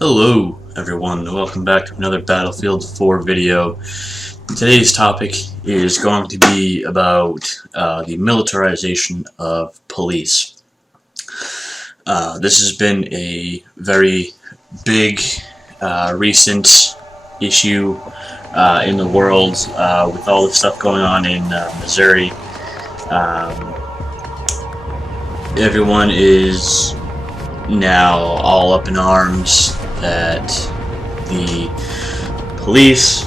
Hello everyone, welcome back to another Battlefield 4 video. Today's topic is going to be about the militarization of police. This has been a very big recent issue in the world with all the stuff going on in Missouri. Everyone is now all up in arms that the police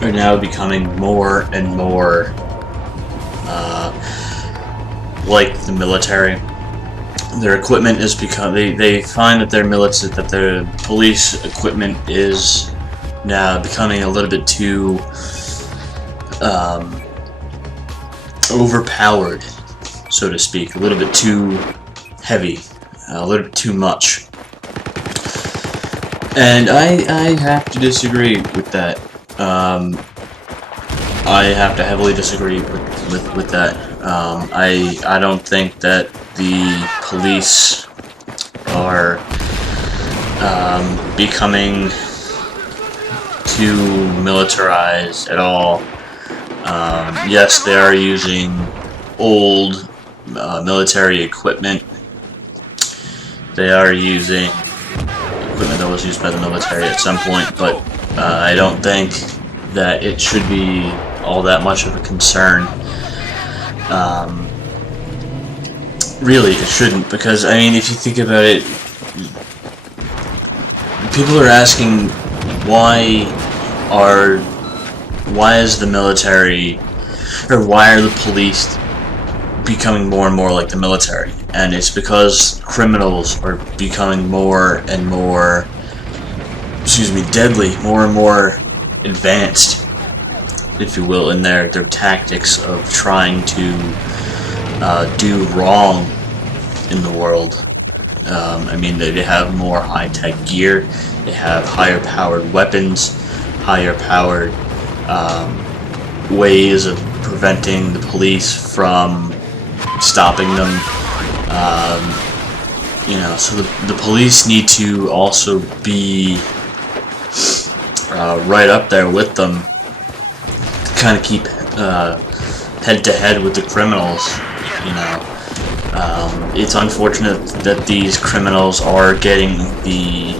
are now becoming more and more like the military. Their equipment is they find that their police equipment is now becoming a little bit too overpowered, so to speak, a little bit too heavy, a little bit too much. And I have to disagree with that. I have to heavily disagree with that. I don't think that the police are becoming too militarized at all. Yes, they are using old military equipment. They are using equipment that was used by the military at some point, but I don't think that it should be all that much of a concern. Really, it shouldn't, because I mean, if you think about it, people are asking why is the military, or why are the police becoming more and more like the military? And it's because criminals are becoming more and more, deadly, more and more advanced, if you will, in their tactics of trying to do wrong in the world. I mean, they have more high-tech gear, they have higher-powered weapons, higher-powered ways of preventing the police from stopping them. So the police need to also be right up there with them, to kind of keep head to head with the criminals. It's unfortunate that these criminals are getting the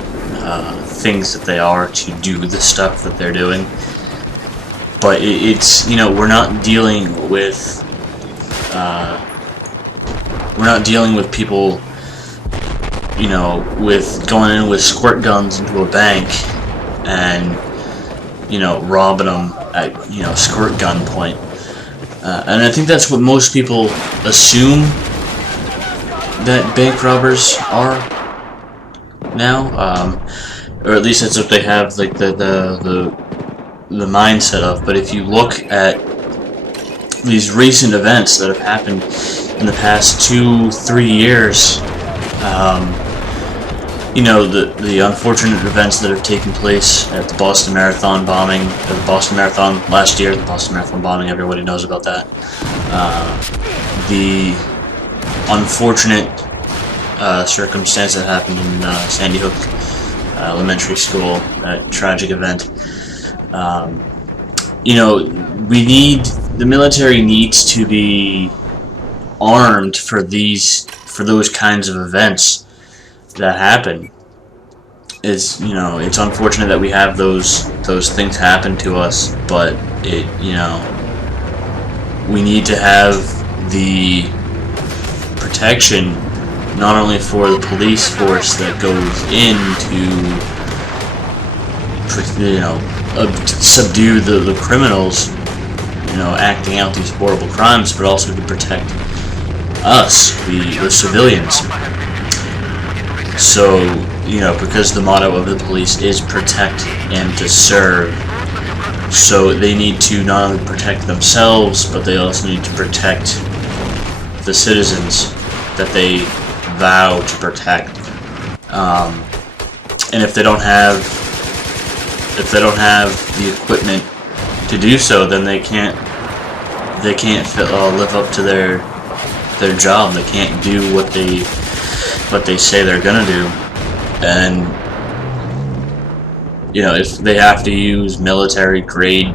things that they are to do the stuff that they're doing, but it's we're not dealing with people, with going in with squirt guns into a bank and, robbing them at, squirt gun point. And I think that's what most people assume that bank robbers are now, or at least that's what they have, like, the mindset of. But if you look at these recent events that have happened in the past 2-3 years, the unfortunate events that have taken place at the Boston Marathon bombing, the Boston Marathon last year, the Boston Marathon bombing, everybody knows about that. The unfortunate circumstance that happened in Sandy Hook Elementary School, that tragic event. The military needs to be armed for those kinds of events that happen. It's unfortunate that we have those things happen to us, but we need to have the protection not only for the police force that goes in to subdue the criminals, acting out these horrible crimes, but also to protect us, the civilians. So, because the motto of the police is protect and to serve, so they need to not only protect themselves, but they also need to protect the citizens that they vow to protect. And if they don't have the equipment to do so, then they can't live up to their job. They can't do what they say they're gonna do. And You know, if they have to use military grade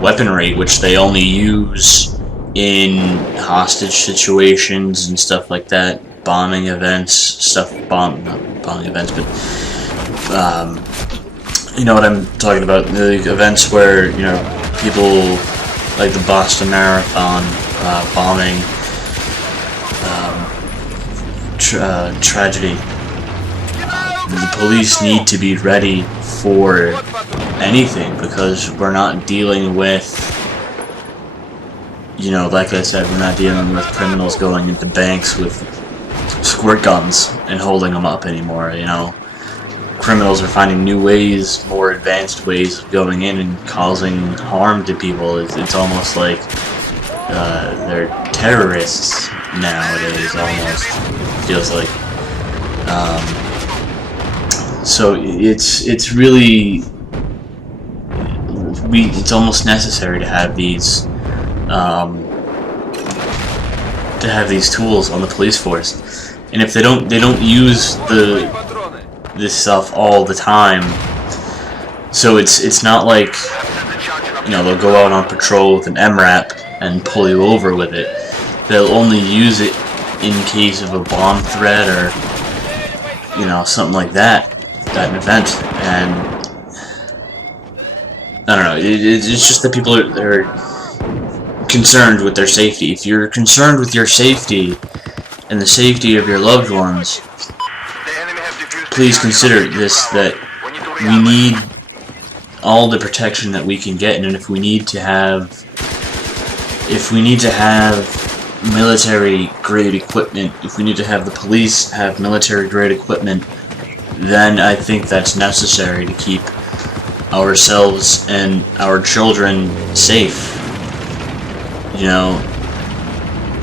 weaponry, which they only use in hostage situations and stuff like that, bombing events, not bombing events, but you know what I'm talking about, the events where, you know, people like the Boston Marathon bombing tragedy. The police need to be ready for anything, because we're not dealing with, you know, like I said, we're not dealing with criminals going into banks with squirt guns and holding them up anymore. You know, criminals are finding new ways, more advanced ways of going in and causing harm to people. It's almost like they're terrorists nowadays, almost feels like. So it's really, it's almost necessary to have these tools on the police force, and if they don't use this stuff all the time. So it's not like, you know, they'll go out on patrol with an MRAP and pull you over with it. They'll only use it in case of a bomb threat or, you know, something like that, an event. And I don't know, it's just that people are concerned with their safety. If you're concerned with your safety and the safety of your loved ones, please consider this, that we need all the protection that we can get, and if we need to have military grade equipment, if we need to have the police have military grade equipment, then I think that's necessary to keep ourselves and our children safe. You know,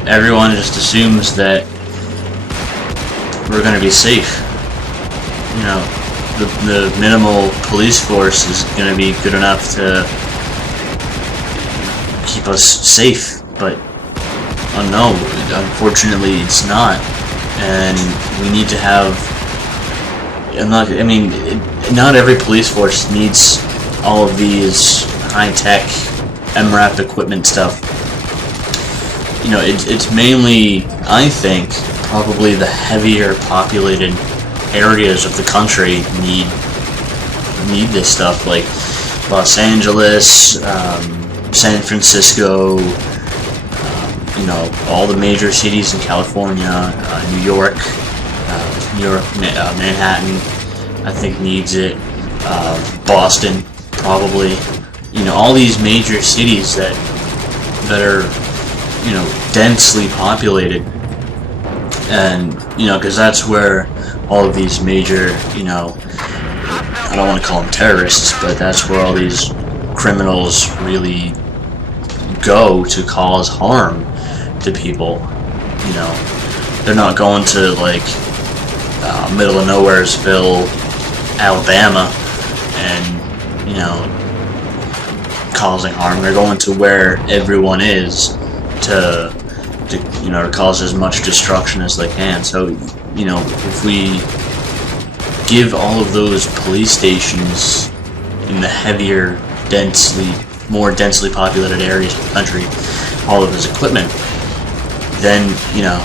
everyone just assumes that we're going to be safe. You know, the minimal police force is going to be good enough to keep us safe, but no, unfortunately it's not. And we need to have, not every police force needs all of these high-tech MRAP equipment stuff. You know, it's mainly, I think, probably the heavier populated areas of the country need this stuff, like Los Angeles, San Francisco, you know, all the major cities in California, New York, Manhattan, I think needs it, Boston, probably, you know, all these major cities that are, you know, densely populated, and, you know, because that's where all of these major, you know, I don't want to call them terrorists, but that's where all these criminals really go to cause harm to people. You know, they're not going to, like, middle of nowheresville, Alabama, and, you know, causing harm. They're going to where everyone is to you know, to cause as much destruction as they can. So, you know, if we give all of those police stations in the heavier, more densely populated areas of the country all of this equipment, then, you know,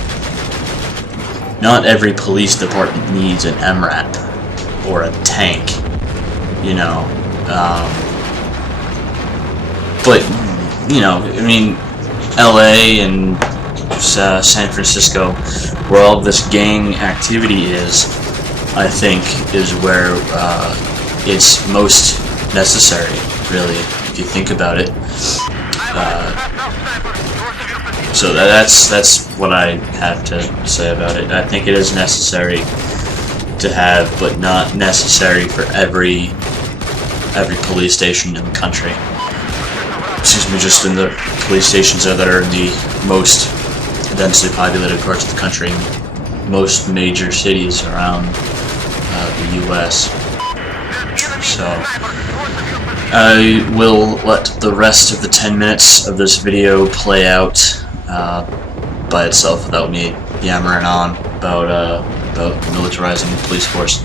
not every police department needs an MRAP or a tank, you know, but, you know, I mean, LA and San Francisco, where all this gang activity is, I think, is where it's most necessary, really, if you think about it. So that's what I have to say about it. I think it is necessary to have, but not necessary for every police station in the country. Excuse me, just in the police stations that are in the most densely populated parts of the country, most major cities around the U.S. So I will let the rest of the 10 minutes of this video play out by itself without me yammering on about militarizing the police force.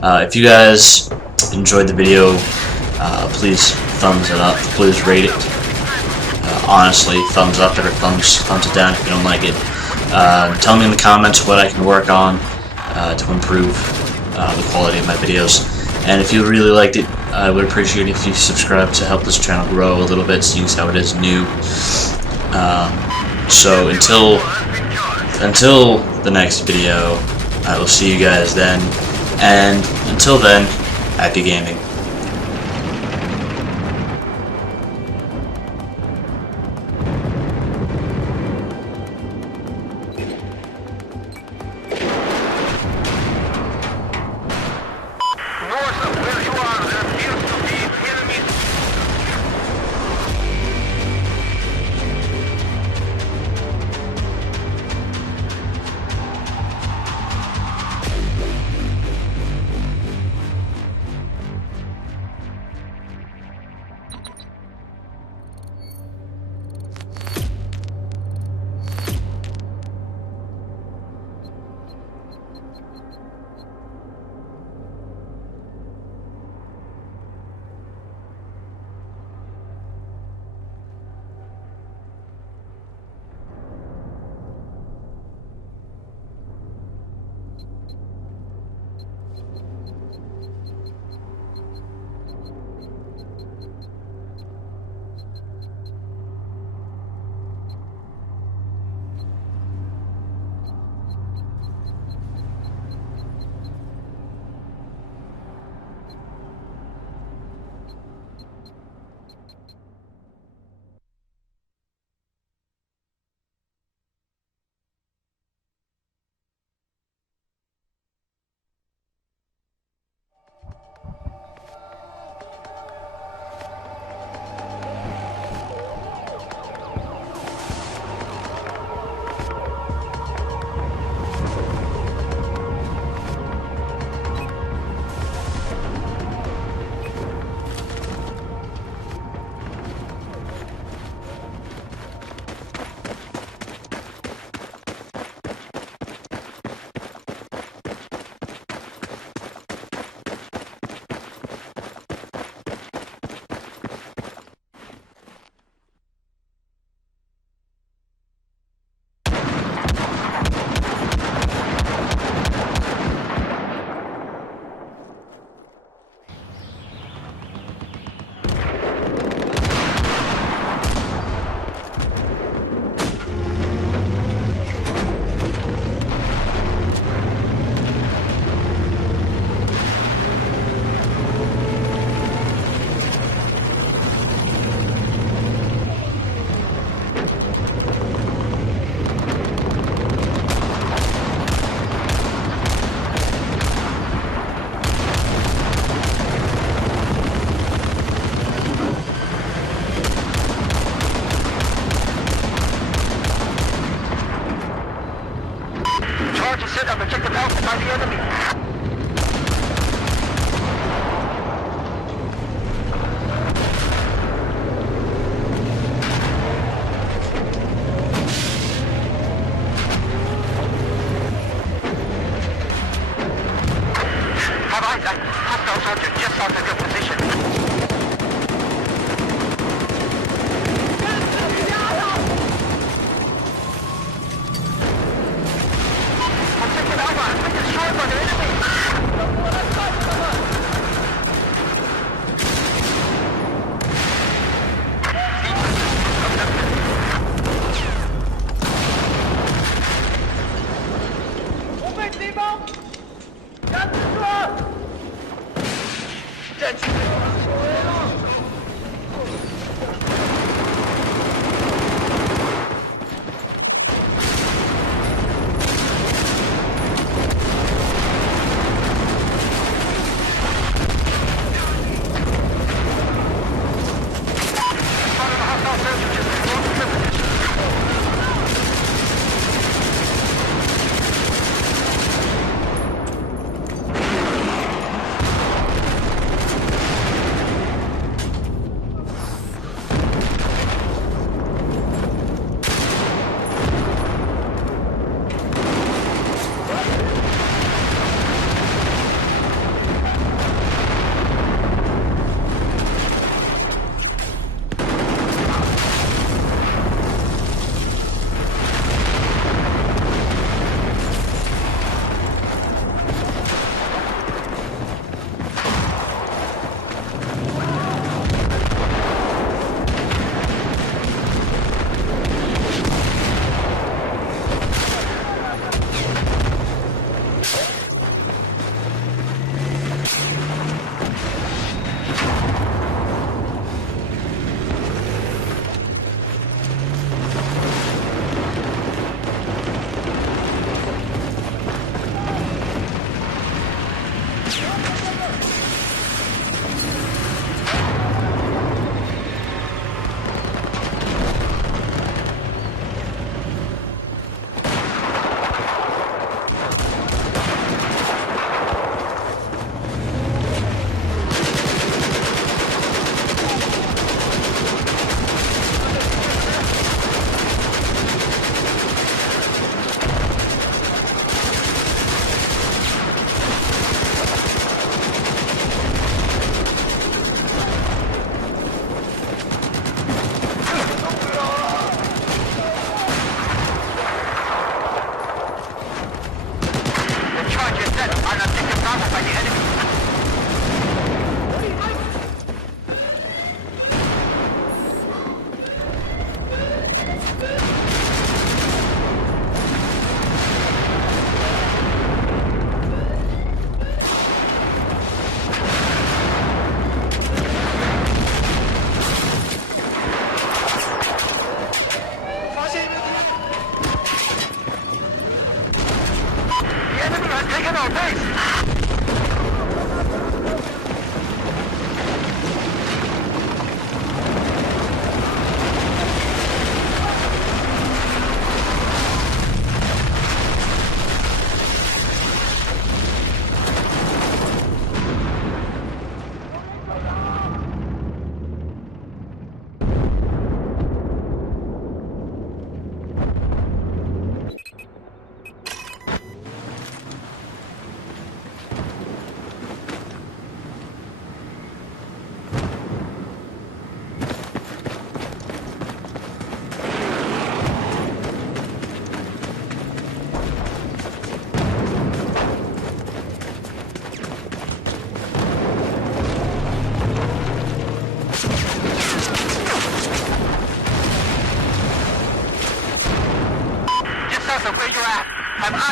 If you guys enjoyed the video, please thumbs it up. Please rate it. Honestly, thumbs up or thumbs it down if you don't like it. Tell me in the comments what I can work on to improve the quality of my videos. And if you really liked it, I would appreciate it if you subscribe to help this channel grow a little bit, seeing how it is new. So until the next video, I will see you guys then. And until then, happy gaming.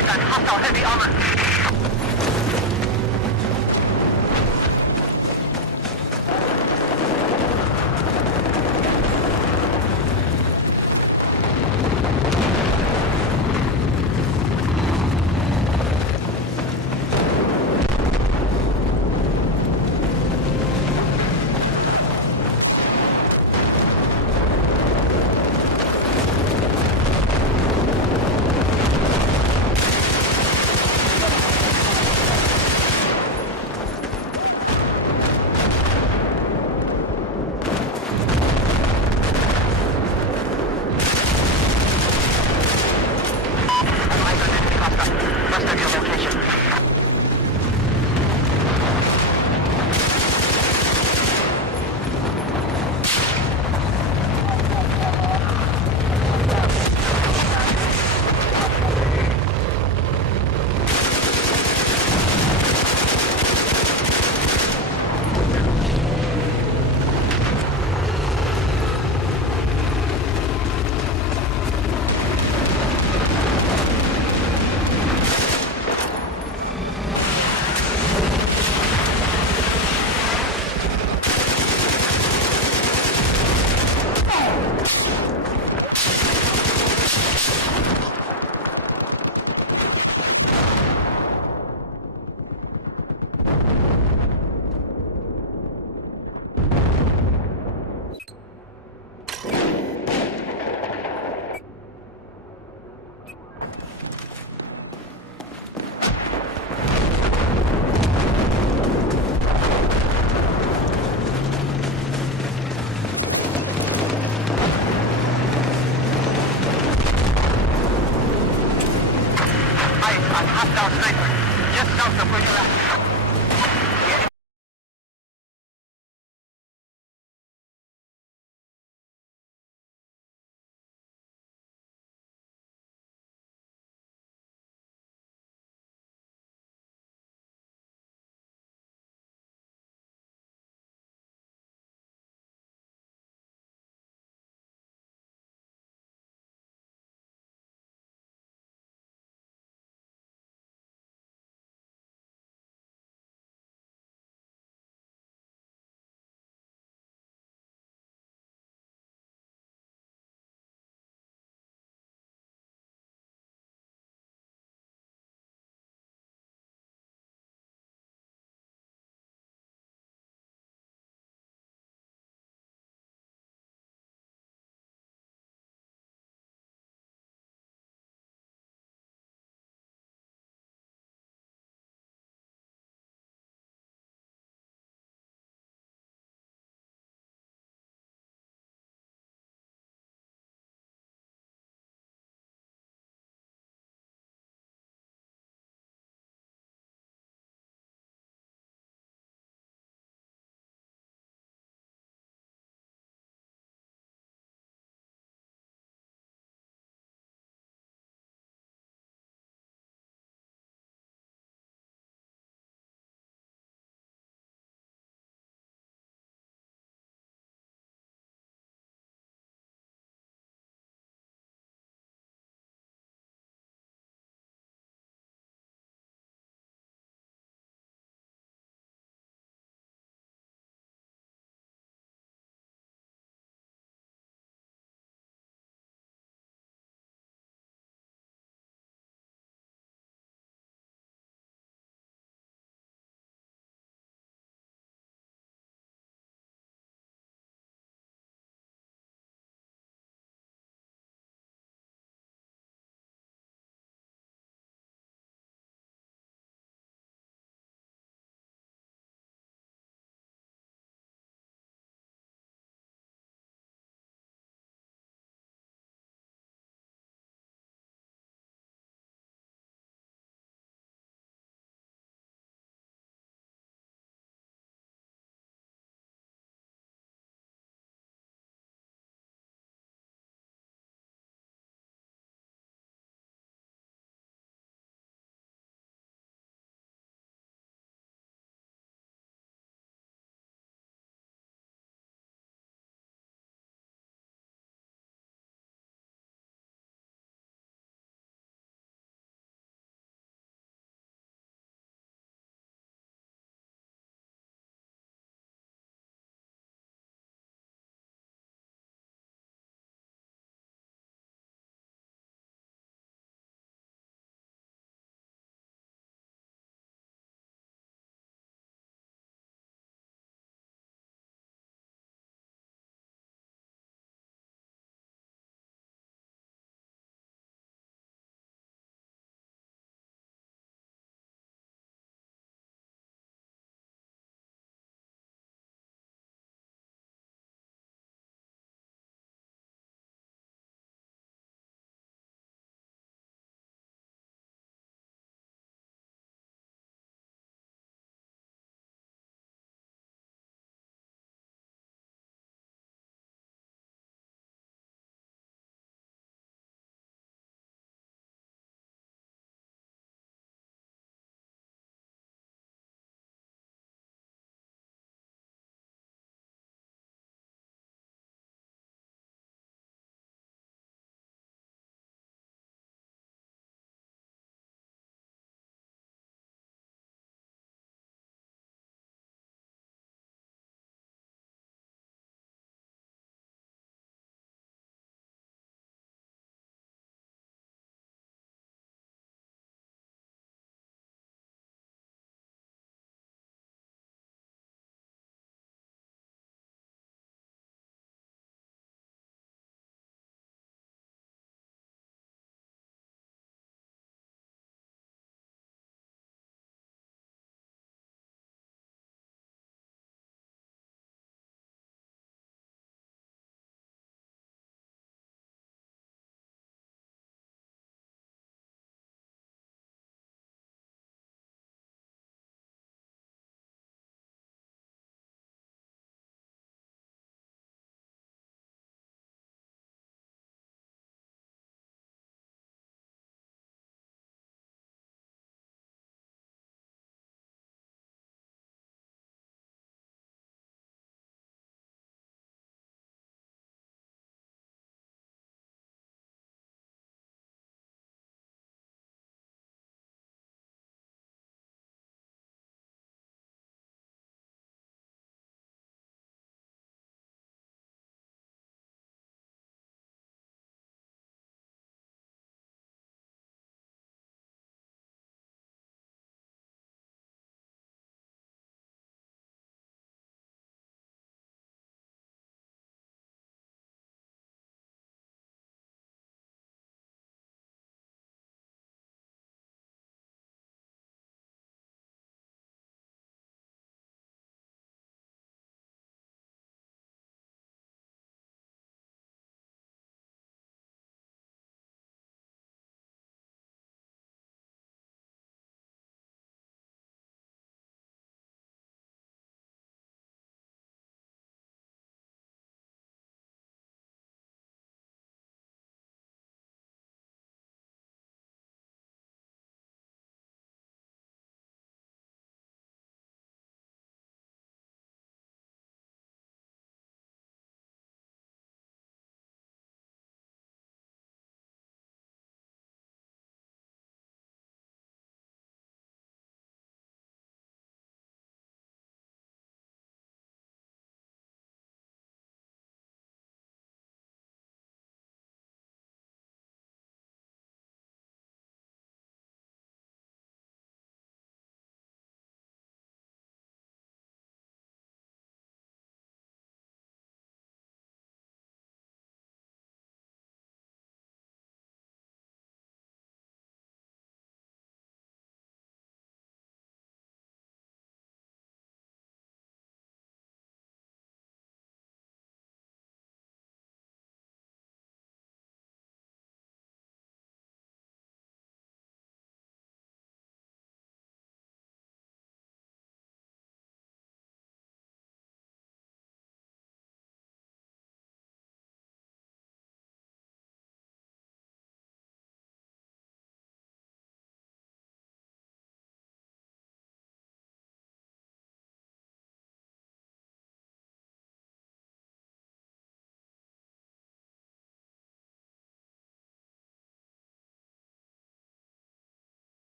Contact hostile heavy armor.